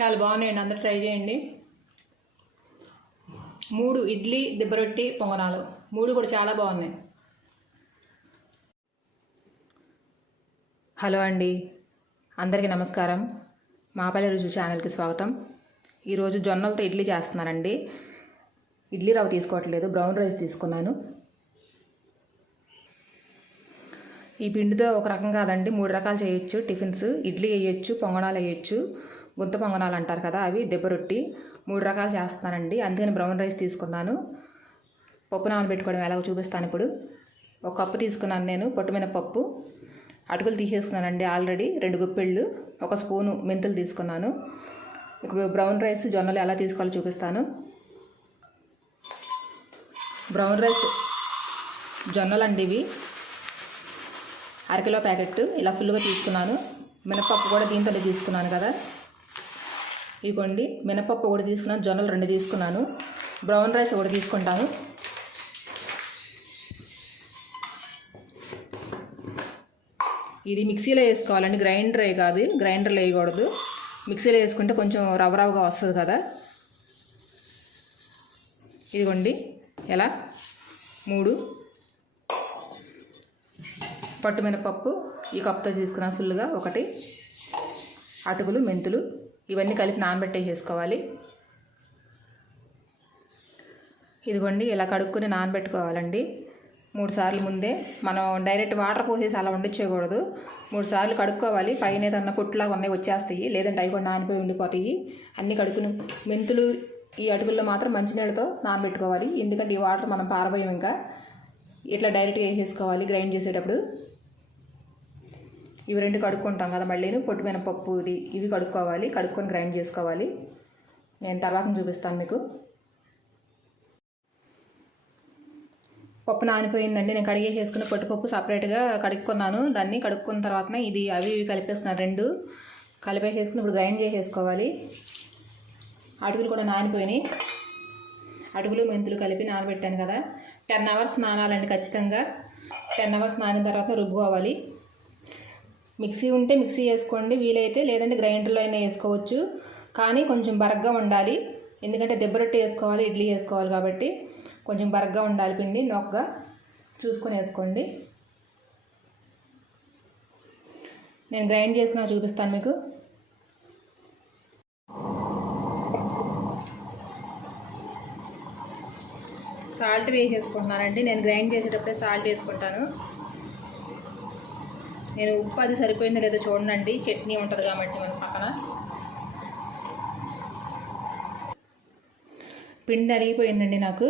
చాలా బాగున్నాయండి, అందరూ ట్రై చేయండి. 3 ఇడ్లీ, దిబ్బరొట్టి, పొంగనాలు 3 కూడా చాలా బాగున్నాయి. హలో అండి, అందరికీ నమస్కారం. మాపల్లి రుచి ఛానల్కి స్వాగతం. ఈరోజు జొన్నలతో ఇడ్లీ చేస్తున్నానండి. ఇడ్లీ రవ్వ తీసుకోవట్లేదు, బ్రౌన్ రైస్ తీసుకున్నాను. ఈ పిండితో ఒక రకం కాదండి, 3 రకాలు చేయొచ్చు టిఫిన్స్. ఇడ్లీ వేయచ్చు, పొంగనాలు వేయచ్చు, గుంత పొంగనాలు అంటారు కదా అవి, దెబ్బరొట్టి 3 రకాలు చేస్తానండి. అందుకని బ్రౌన్ రైస్ తీసుకున్నాను. పప్పు నానబెట్టుకోవడం ఎలాగో చూపిస్తాను ఇప్పుడు. 1 కప్పు తీసుకున్నాను నేను పొట్టుమినపప్పు. అటుకులు తీసేసుకున్నానండి ఆల్రెడీ 2 గుప్పెళ్ళు. 1 స్పూను మెంతులు తీసుకున్నాను. ఇప్పుడు బ్రౌన్ రైస్ జొన్నలు ఎలా తీసుకోవాలో చూపిస్తాను. బ్రౌన్ రైస్ జొన్నలు అండి ఇవి, 1/2 కిలో ప్యాకెట్ ఇలా ఫుల్గా తీసుకున్నాను. మినపప్పు కూడా దీంతో తీసుకున్నాను కదా, ఇదిగోండి మినపప్పు ఒకటి తీసుకున్నాను, జొన్నలు 2 తీసుకున్నాను, బ్రౌన్ రైస్ ఒకటి తీసుకుంటాను. ఇది మిక్సీలో వేసుకోవాలండి, గ్రైండర్ కాదు, గ్రైండర్లో వేయకూడదు. మిక్సీలో వేసుకుంటే కొంచెం రవ్వగా వస్తుంది కదా. ఇదిగోండి ఎలా 3 పట్టు మినపప్పు ఈ కప్తో తీసుకున్నాను ఫుల్గా 1, అటుకులు, మెంతులు ఇవన్నీ కలిపి నానబెట్టేసుకోవాలి. ఇదిగోండి ఇలా కడుక్కొని నానబెట్టుకోవాలండి 3 సార్లు ముందే. మనం డైరెక్ట్ వాటర్ పోసేసి అలా వండించేయకూడదు. 3 సార్లు కడుక్కోవాలి. పైన ఏదన్నా పొట్టులాగా ఉన్నాయి వచ్చేస్తాయి, లేదంటే అవి కూడా నానిపోయి ఉండిపోతాయి. అన్నీ కడుక్కుని మెంతులు ఈ అటుకుల్లో మాత్రం మంచినీళ్ళతో నానబెట్టుకోవాలి, ఎందుకంటే ఈ వాటర్ మనం పారబోయం. ఇంకా ఇట్లా డైరెక్ట్గా వేసేసుకోవాలి గ్రైండ్ చేసేటప్పుడు. ఇవి 2 కడుక్కుంటాం కదా, మళ్ళీ పొట్టు మినపప్పు ఇవి కడుక్కోవాలి, కడుక్కొని గ్రైండ్ చేసుకోవాలి. నేను తర్వాత చూపిస్తాను మీకు. పప్పు నానిపోయిందండి, నేను కడిగేసేసుకున్న పొట్టుపప్పు సపరేట్గా కడుక్కున్నాను. దాన్ని కడుక్కున్న తర్వాత ఇది అవి ఇవి కలిపేస్తున్నాను, 2 కలిపేసేసుకుని ఇప్పుడు గ్రైండ్ చేసేసుకోవాలి. అటుకులు కూడా నానిపోయినాయి, అటుకులు మెంతులు కలిపి నానబెట్టాను కదా. 10 అవర్స్ నానాలండి ఖచ్చితంగా. 10 అవర్స్ నానిన తర్వాత రుబ్బుకోవాలి. మిక్సీ ఉంటే మిక్సీ వేసుకోండి వీలైతే, లేదంటే గ్రైండర్లో అయినా వేసుకోవచ్చు. కానీ కొంచెం బరగ్గా ఉండాలి, ఎందుకంటే దెబ్బరొట్టి వేసుకోవాలి, ఇడ్లీ వేసుకోవాలి కాబట్టి కొంచెం బరగ్గా ఉండాలి. పిండి నొక్కగా చూసుకొని వేసుకోండి. నేను గ్రైండ్ చేసుకున్నా చూపిస్తాను మీకు. సాల్ట్ వేసేసుకుంటున్నానండి, నేను గ్రైండ్ చేసేటప్పుడే సాల్ట్ వేసుకుంటాను. నేను ఉప్పు అది సరిపోయిందో లేదో చూడండి, చట్నీ ఉంటుంది కాబట్టి మన పక్కన. పిండి అరిగిపోయిందండి నాకు,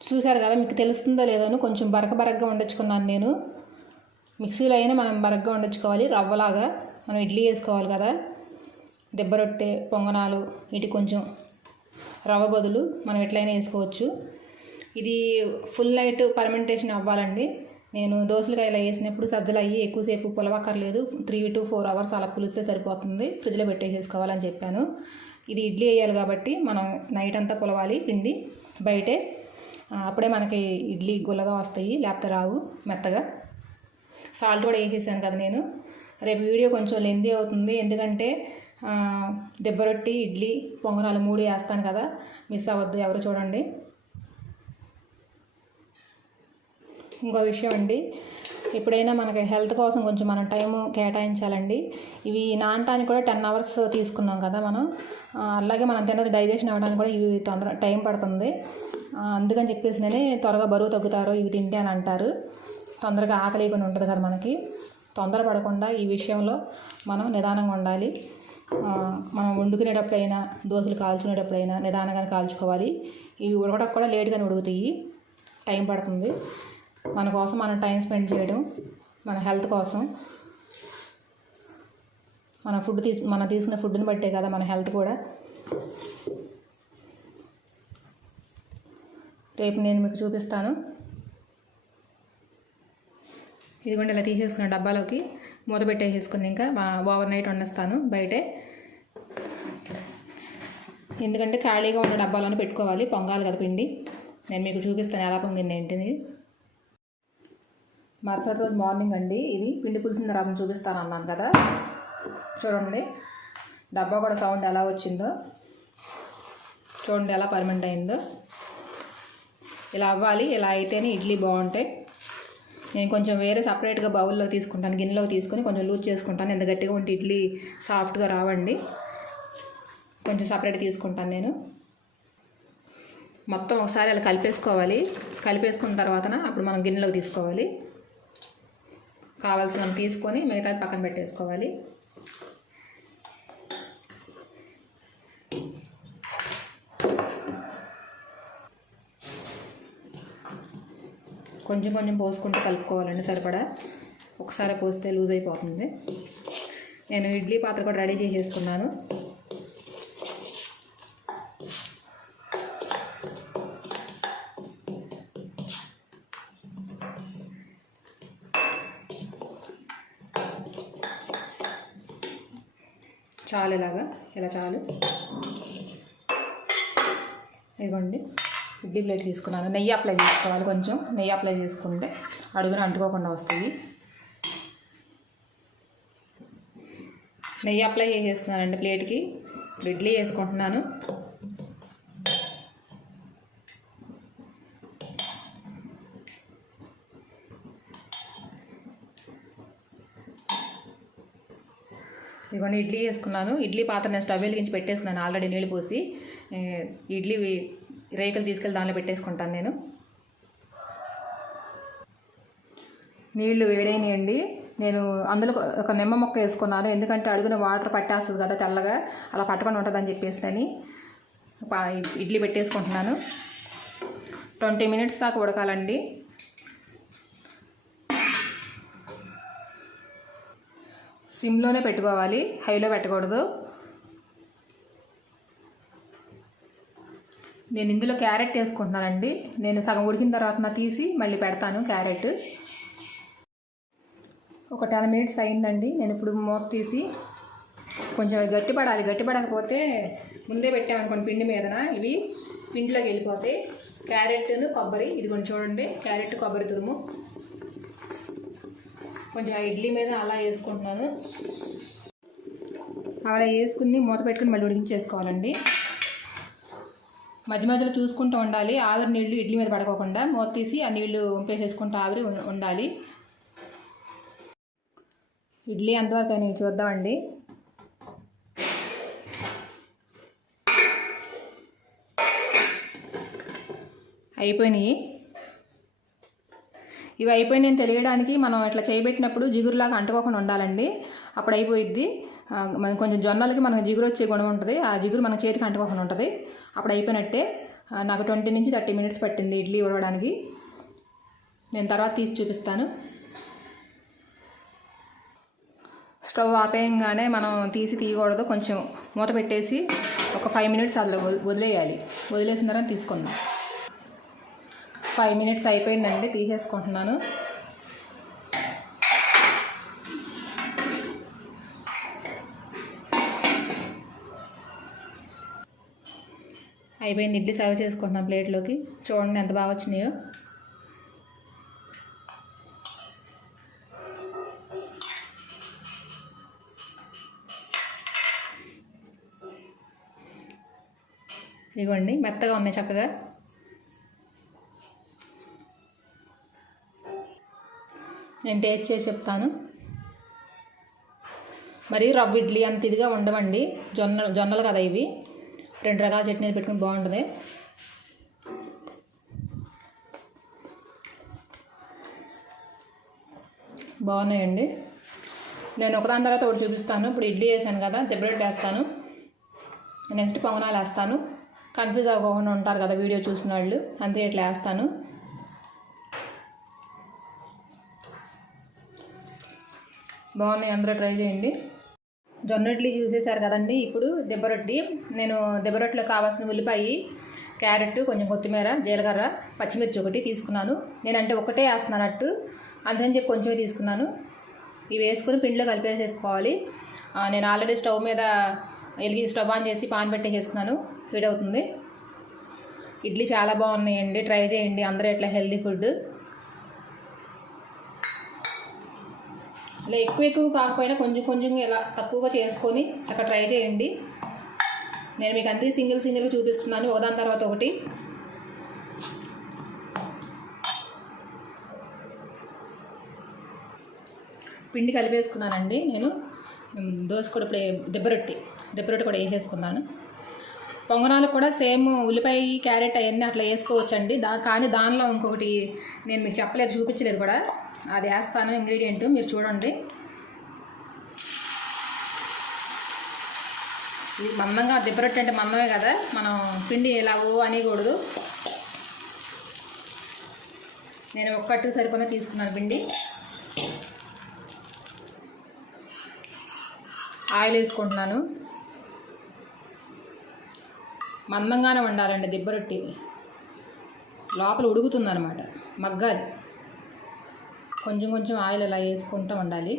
చూసారు కదా, మీకు తెలుస్తుందో లేదో. కొంచెం బరకగా వండించుకున్నాను నేను. మిక్సీలో అయినా మనం బరకగా వండించుకోవాలి, రవ్వలాగా. మనం ఇడ్లీ వేసుకోవాలి కదా, దెబ్బరొట్టె, పొంగనాలు, ఇటు కొంచెం రవ్వ బదులు మనం ఎట్లయినా వేసుకోవచ్చు. ఇది ఫుల్ నైట్ పర్మెంటేషన్ అవ్వాలండి. నేను దోసలకాయలు వేసినప్పుడు సజ్జలు అయ్యి ఎక్కువసేపు పులవక్కర్లేదు, 3 to 4 అవర్స్ అలా పులిస్తే సరిపోతుంది, ఫ్రిడ్జ్లో పెట్టేసేసుకోవాలని చెప్పాను. ఇది ఇడ్లీ వేయాలి కాబట్టి మనం నైట్ అంతా పులవాలి పిండి బయటే, అప్పుడే మనకి ఇడ్లీ గుల్లగా వస్తాయి, లేకపోతే రావు మెత్తగా. సాల్ట్ కూడా వేసేసాను కదా నేను. రేపు వీడియో కొంచెం లెందీ అవుతుంది, ఎందుకంటే దెబ్బరొట్టి, ఇడ్లీ, పొంగనాలు 3 వేస్తాను కదా, మిస్ అవ్వద్దు ఎవరు చూడండి. ఇంకో విషయం అండి, ఎప్పుడైనా మనకి హెల్త్ కోసం కొంచెం మనం టైము కేటాయించాలండి. ఇవి నానటానికి కూడా 10 అవర్స్ తీసుకున్నాం కదా మనం, అలాగే మనం తిన్నది డైజెషన్ అవ్వడానికి కూడా ఇవి టైం పడుతుంది. అందుకని చెప్పేసి నేనే త్వరగా బరువు తగ్గుతారు ఇవి తింటే అని అంటారు. తొందరగా ఆకలియకుండా ఉంటుంది కదా మనకి. తొందరపడకుండా ఈ విషయంలో మనం నిదానంగా ఉండాలి. మనం వండుకునేటప్పుడైనా, దోశలు కాల్చుకునేటప్పుడైనా నిదానంగా కాల్చుకోవాలి. ఇవి ఉడకడానికి కూడా లేట్గానే ఉడుకుతాయి, టైం పడుతుంది. మన కోసం మనం టైం స్పెండ్ చేయడం, మన హెల్త్ కోసం. మనం తీసుకున్న ఫుడ్ని బట్టే కదా మన హెల్త్ కూడా. రేపు నేను మీకు చూపిస్తాను. ఇదిగోండి ఇలా తీసేసుకున్న డబ్బాలోకి మూత పెట్టేసేసుకుని ఇంకా ఓవర్ నైట్ వండేస్తాను బయటే, ఎందుకంటే ఖాళీగా ఉన్న డబ్బాలోనే పెట్టుకోవాలి, పొంగాలి కదా పిండి. నేను మీకు చూపిస్తాను ఎలా పొంగింది ఏంటిది. మరుసటి రోజు మార్నింగ్ అండి, ఇది పిండి పులిసిన తర్వాత చూపిస్తాను అన్నాను కదా, చూడండి డబ్బా కూడా సౌండ్ ఎలా వచ్చిందో చూడండి, ఎలా పర్మనెంట్ అయిందో. ఇలా అవ్వాలి. ఇలా అయితేనే ఇడ్లీ బాగుంటాయి. నేను కొంచెం వేరే సపరేట్గా బౌల్లో తీసుకుంటాను, గిన్నెలో తీసుకొని కొంచెం లూజ్ చేసుకుంటాను. ఎంత గట్టిగా ఉంటే ఇడ్లీ సాఫ్ట్గా రావండి. కొంచెం సపరేట్ తీసుకుంటాను నేను. మొత్తం ఒకసారి అలా కలిపేసుకోవాలి. కలిపేసుకున్న తర్వాత అప్పుడు మనం గిన్నెలోకి తీసుకోవాలి. కావాల్సినంత తీసుకొని మిగతాది పక్కన పెట్టేసుకోవాలి. కొంచెం కొంచెం పోసుకుంటూ కలుపుకోవాలండి సరిపడా. ఒకసారి పోస్తే లూజ్ అయిపోతుంది. నేను ఇడ్లీ పాత్ర కూడా రెడీ చేసేసుకున్నాను. చాలు, ఇలా చాలు. ఇదిగోండి, ఇడ్లీ ప్లేట్ తీసుకున్నాను. నెయ్యి అప్లై చేసుకోవాలి. కొంచెం నెయ్యి అప్లై చేసుకుంటే అడుగున అంటుకోకుండా వస్తుంది. నెయ్యి అప్లై చేసేసుకున్నానండి ప్లేట్కి. ఇడ్లీ వేసుకుంటున్నాను. ఇవన్నీ ఇడ్లీ వేసుకున్నాను. ఇడ్లీ పాత్ర నేను స్టవ్ వెలిగించి పెట్టేసుకున్నాను ఆల్రెడీ, నీళ్ళు పోసి. ఇడ్లీ రేకులు తీసుకెళ్ళి దానిలో పెట్టేసుకుంటాను నేను. నీళ్లు వేడైనాయండి. నేను అందులో ఒక నిమ్మ మొక్క వేసుకున్నాను, ఎందుకంటే అడుగున వాటర్ పట్టేస్తుంది కదా తెల్లగా, అలా పట్టకుండా ఉంటుందని చెప్పేసి అని ఇడ్లీ పెట్టేసుకుంటున్నాను. 20 minutes దాకా ఉడకాలండి. సిమ్లోనే పెట్టుకోవాలి, హైలో పెట్టకూడదు. నేను ఇందులో క్యారెట్ వేసుకుంటున్నానండి. నేను సగం ఉడికిన తర్వాత తీసి మళ్ళీ పెడతాను క్యారెట్. ఒక 10 minutes అయిందండి. నేను ఇప్పుడు మూత తీసి కొంచెం గట్టిపడాలి. గట్టిపడకపోతే ముందే పెట్టామనుకోండి పిండి మీదన ఇవి పిండిలోకి వెళ్ళిపోతాయి. క్యారెట్ను కొబ్బరి, ఇది కొంచెం చూడండి, క్యారెట్ కొబ్బరి తురుము కొంచెం ఇడ్లీ మీద అలా వేసుకుంటున్నాను. అలా వేసుకుని మూత పెట్టుకుని మళ్ళీ ఉడికించేసుకోవాలండి. మధ్య మధ్యలో చూసుకుంటూ ఉండాలి, ఆవిరి నీళ్ళు ఇడ్లీ మీద పడుకోకుండా. మూత తీసి ఆ నీళ్లు వంపేసేసుకుంటూ ఆవిరి ఉండాలి. ఇడ్లీ ఎంతవరకు అని చూద్దామండి. అయిపోయినాయి. ఇవి అయిపోయినాయని తెలియడానికి మనం ఇట్లా చేయబెట్టినప్పుడు జిగురులాగా అంటుకోకుండా ఉండాలండి, అప్పుడు అయిపోయిద్ది. మనం కొంచెం జొన్నలకి మనకు జిగురు వచ్చే గుణం ఉంటుంది, ఆ జిగురు మన చేతికి అంటుకోకుండా ఉంటుంది. అప్పుడు అయిపోయినట్టే. నాకు 20 నుంచి 30 minutes పట్టింది ఇడ్లీ ఉడవడానికి. నేను తర్వాత తీసి చూపిస్తాను. స్టవ్ ఆపేయంగానే మనం తీయకూడదు, కొంచెం మూత పెట్టేసి ఒక 5 minutes అందులో వదిలేయాలి. వదిలేసిన తర్వాత తీసుకుందాం. 5 minutes అయిపోయిందండి, తీసేసుకుంటున్నాను. అయిపోయింది. ఇడ్లీ సర్వ్ చేసుకుంటున్నాం ప్లేట్లోకి. చూడండి ఎంత బాగా వచ్చినాయో. ఇదిగోండి, మెత్తగా ఉన్నాయి చక్కగా. నేను టేస్ట్ చేసి చెప్తాను. మరి రవ్వ ఇడ్లీ అంత ఇదిగా ఉండవండి. జొన్నలు కదా ఇవి. 2 రకాల చట్నీలు పెట్టుకుని బాగుంటుంది. బాగున్నాయండి. నేను ఒకదాని తర్వాత ఒకటి చూపిస్తాను. ఇప్పుడు ఇడ్లీ వేసాను కదా, దెబ్బరొట్టి వేస్తాను, నెక్స్ట్ పొంగనాలు వేస్తాను. కన్ఫ్యూజ్ అవ్వకుండా ఉంటారు కదా వీడియో చూసిన వాళ్ళు, అంతే ఇట్లా వేస్తాను. బాగున్నాయి, అందరూ ట్రై చేయండి. జొన్న ఇడ్లీ చూసేసారు కదండి. ఇప్పుడు దెబ్బరొట్టి. నేను దెబ్బరొట్టిలో కావాల్సిన ఉల్లిపాయ, క్యారెట్, కొంచెం కొత్తిమీర, జీలకర్ర, పచ్చిమిర్చి ఒకటి తీసుకున్నాను. నేనంటే ఒకటే వేస్తున్నానట్టు, అందుకని చెప్పి కొంచెమే తీసుకున్నాను. ఇవి వేసుకొని పిండిలో కలిపేసేసుకోవాలి. నేను ఆల్రెడీ స్టవ్ మీద స్టవ్ ఆన్ చేసి పాన్ పెట్టేసేసుకున్నాను, హీట్ అవుతుంది. ఇడ్లీ చాలా బాగున్నాయండి, ట్రై చేయండి అందరూ. ఇట్లా హెల్దీ ఫుడ్ ఇలా ఎక్కువ కాకపోయినా కొంచెం కొంచెం ఇలా తక్కువగా చేసుకొని అక్కడ ట్రై చేయండి. నేను మీకు అంతే సింగిల్ చూపిస్తున్నాను ఒకదాని తర్వాత ఒకటి. పిండి కలిపేసుకున్నానండి నేను. దోశ కూడా ఇప్పుడు దెబ్బరొట్టి కూడా వేసేసుకున్నాను. పొంగనాలు కూడా సేమ్ ఉల్లిపాయ క్యారెట్ అవన్నీ అట్లా వేసుకోవచ్చండి. కానీ దానిలో ఇంకొకటి నేను మీకు చెప్పలేదు, చూపించలేదు కూడా. అది వేస్తాను ఇంగ్రీడియంట్, మీరు చూడండి. ఇది మందంగా, దెబ్బరొట్టి అంటే మందమే కదా, మనం పిండి ఎలాగో అనేకూడదు. నేను ఒక్కట్టు సరిపోయినా తీసుకున్నాను పిండి. ఆయిల్ వేసుకుంటున్నాను. మందంగానే ఉండాలండి దెబ్బరొట్టి, లోపల ఉడుకుతుందన్నమాట, మగ్గాలి. కొంచెం ఆయిల్ అలా వేసుకుంటూ ఉండాలి.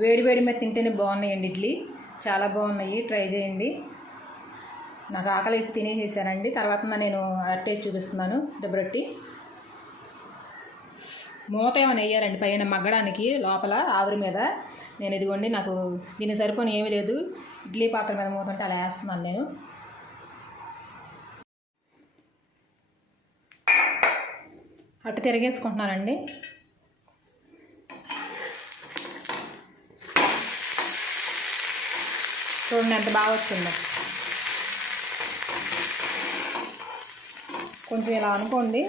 వేడి మీద తింటేనే బాగున్నాయండి ఇడ్లీ, చాలా బాగున్నాయి, ట్రై చేయండి. నాకు ఆకలి వేసి తినేసేసానండి. తర్వాత నేను అట్టేసి చూపిస్తున్నాను దెబ్బరొట్టి. మూత ఏమైనా వేయాలండి పైన మగ్గడానికి, లోపల ఆవిరి మీద. నేను ఇదిగోండి, నాకు దీనికి సరిపోని ఏమీ లేదు, ఇడ్లీ పాత్ర మీద మూత ఉంటే అలా వేస్తున్నాను నేను. అట్టు తిరిగేసుకుంటున్నానండి. చూడండి ఎంత బాగా వచ్చిందో. కొంచెం ఇలా అనుకోండి,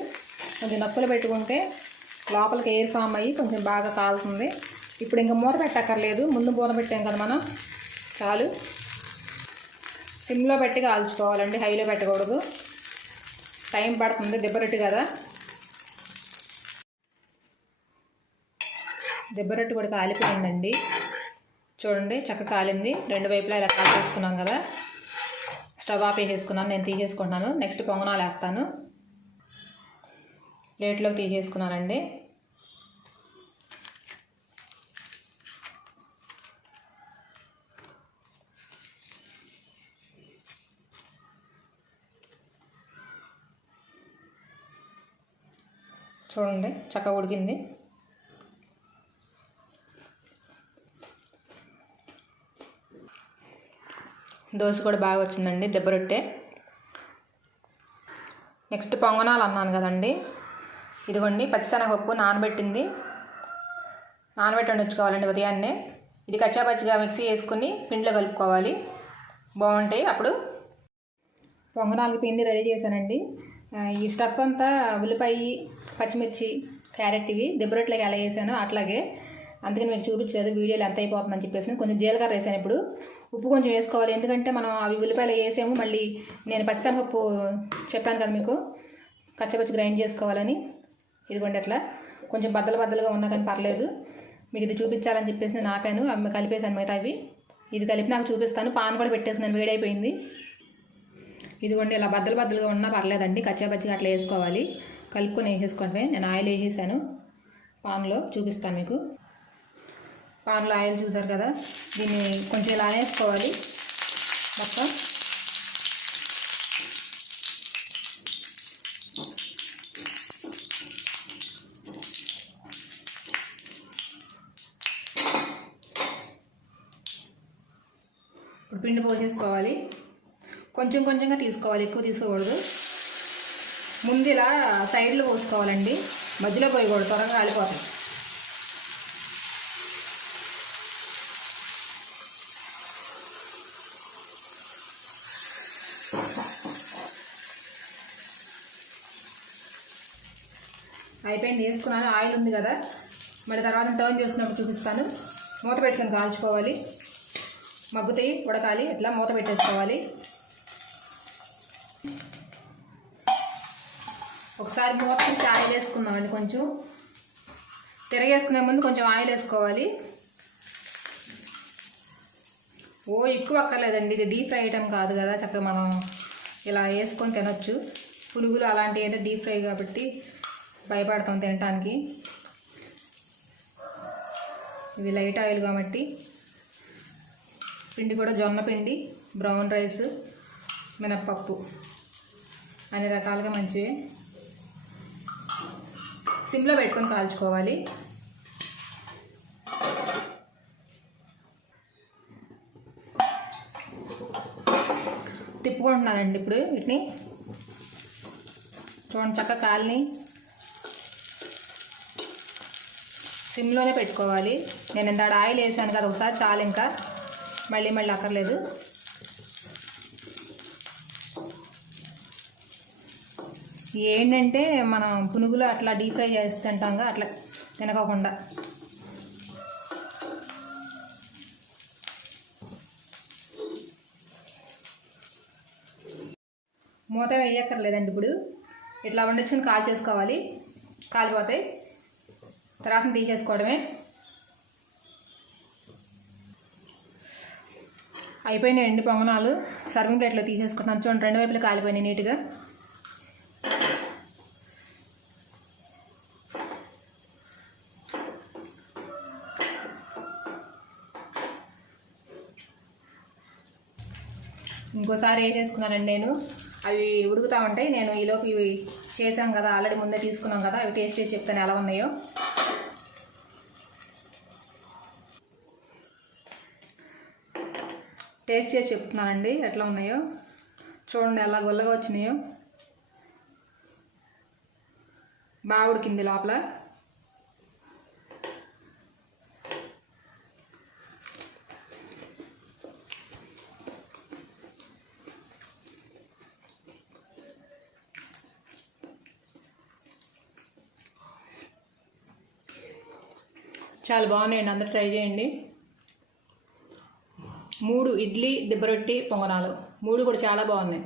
కొంచెం నొప్పులు పెట్టుకుంటే లోపలికి ఎయిర్ ఫామ్ అయ్యి కొంచెం బాగా కాలుతుంది. ఇప్పుడు ఇంకా మూత పెట్టక్కర్లేదు, ముందు మూత పెట్టాం కదా మనం, చాలు. సిమ్లో పెట్టి కాల్చుకోవాలండి, హైలో పెట్టకూడదు, టైం పడుతుంది, దెబ్బరొట్టి కదా. దెబ్బరొట్టి కూడా కాలిపోయిందండి, చూడండి చక్కగా కాలింది. రెండు వైపులా ఇలా కాల్చేసుకున్నాం కదా. స్టవ్ ఆఫ్ వేసేసుకున్నాను, నేను తీసేసుకుంటున్నాను. నెక్స్ట్ పొంగనాలు వేస్తాను. ప్లేట్లోకి తీసేసుకున్నానండి. చూడండి చక్కగా ఉడికింది. దోశ కూడా బాగా వచ్చిందండి, దెబ్బరొట్టే. నెక్స్ట్ పొంగనాలు అన్నాను కదండి, ఇదిగోండి పచ్చిశనగపప్పు నానబెట్టి వండించుకోవాలండి ఉదయాన్నే. ఇది కచ్చాపచ్చిగా మిక్సీ వేసుకుని పిండిలో కలుపుకోవాలి, బాగుంటాయి అప్పుడు. పొంగనాలకి పిండి రెడీ చేశానండి. ఈ స్టఫ్ అంతా ఉల్లిపాయ, పచ్చిమిర్చి, క్యారెట్ ఇవి దెబ్బరొట్లకి ఎలా వేసానో అట్లాగే, అందుకని మీకు చూపించలేదు వీడియోలో ఎంత అయిపోతుందని చెప్పేసి. కొంచెం జీలకర్ర వేసాను, ఇప్పుడు ఉప్పు కొంచెం వేసుకోవాలి, ఎందుకంటే మనం అవి ఉల్లిపాయలు వేసాము. మళ్ళీ నేను పచ్చిశనగపప్పు చెప్పాను కదా మీకు, కచ్చపచ్చి గ్రైండ్ చేసుకోవాలని. ఇదిగోండి అట్లా కొంచెం బద్దలుగా ఉన్నా కానీ పర్లేదు, మీకు ఇది చూపించాలని చెప్పేసి నేను ఆపాను. అవి కలిపేసాను మిగతా అవి. ఇది కలిపి నాకు చూపిస్తాను. పాన్ కూడా పెట్టేసినాను, వేడైపోయింది. ఇదిగోండి ఇలా బద్దలుగా ఉన్నా పర్లేదండి, కచ్చాపచ్చిగా అట్లా వేసుకోవాలి, కలుపుకొని వేసేసుకోవడమే. నేను ఆయిల్ వేసేసాను పాన్లో, చూపిస్తాను మీకు. పాన్లో ఆయిల్ చూసారు కదా, దీన్ని కొంచెం ఇలా వేసుకోవాలి మొత్తం. ఇప్పుడు పిండి పోసేసుకోవాలి, కొంచెంగా తీసుకోవాలి, ఎక్కువ తీసుకోకూడదు. ముందు ఇలా సైడ్లో పోసుకోవాలండి, మధ్యలో పోయకూడదు, త్వరగా కాలిపోతాయి. అయిపోయింది, వేసుకున్నాను. ఆయిల్ ఉంది కదా, మళ్ళీ తర్వాత టర్న్ చేసినప్పుడు చూపిస్తాను. మూత పెట్టుకొని కాల్చుకోవాలి, మగ్గుతాయి, ఉడకాలి. ఇట్లా మూత పెట్టేసుకోవాలి. ఒకసారి మూత తీసి ఆయిల్ వేసుకుందామండి. కొంచెం తిరగేసుకునే ముందు కొంచెం ఆయిల్ వేసుకోవాలి. ఎక్కువ అక్కర్లేదండి, ఇది డీప్ ఫ్రై ఐటెం కాదు కదా, చక్కగా మనం ఇలా వేసుకొని తినొచ్చు. పునుగులు అలాంటివి అయితే డీప్ ఫ్రై కాబట్టి భయపడతాం తినటానికి. ఇవి లైట్ ఆయిల్ కాబట్టి. పిండి కూడా జొన్న పిండి, బ్రౌన్ రైస్, మినప్పప్పు అన్ని రకాలుగా మంచివే. సిమ్లో పెట్టుకొని కాల్చుకోవాలి. తిప్పుకుంటున్నానండి ఇప్పుడు వీటిని. చూడండి చక్కగా కాల్ని సిమ్లోనే పెట్టుకోవాలి. నేను ఇందాడ ఆయిల్ వేసాను కదా ఒకసారి, చాలు, ఇంకా మళ్ళీ అక్కర్లేదు. ఏంటంటే మనం పునుగులు అట్లా డీప్ ఫ్రై చేసి తింటాంగా, అట్లా తినకోకుండా. మూత వేయక్కర్లేదండి. ఇప్పుడు ఇట్లా వండించుకుని కాల్ చేసుకోవాలి. కాలిపోతాయి, తర్వాత తీసేసుకోవడమే. అయిపోయినాయండి పొంగనాలు. సర్వింగ్ ప్లేట్లో తీసేసుకుంటున్నాను. చూడండి 2 వైపులు కాలిపోయినాయి నీట్గా. ఇంకోసారి ఏం చేసుకున్నానండి నేను, అవి ఉడుకుతూ ఉంటాయి. నేను ఈలోపు ఇవి చేసాం కదా, ఆల్రెడీ ముందే తీసుకున్నాం కదా, అవి టేస్ట్ చేసి చెప్తాను ఎలా ఉన్నాయో. టేస్ట్ చేసి చెప్తున్నానండి ఎట్లా ఉన్నాయో. చూడండి ఎలా గొల్లగా వచ్చినాయో, బాగా ఉడికింది లోపల. చాలా బాగున్నాయండి, అందరూ ట్రై చేయండి. 3 ఇడ్లీ దిబ్బరొట్టి పొంగనాలు 3 కూడా చాలా బాగున్నాయి.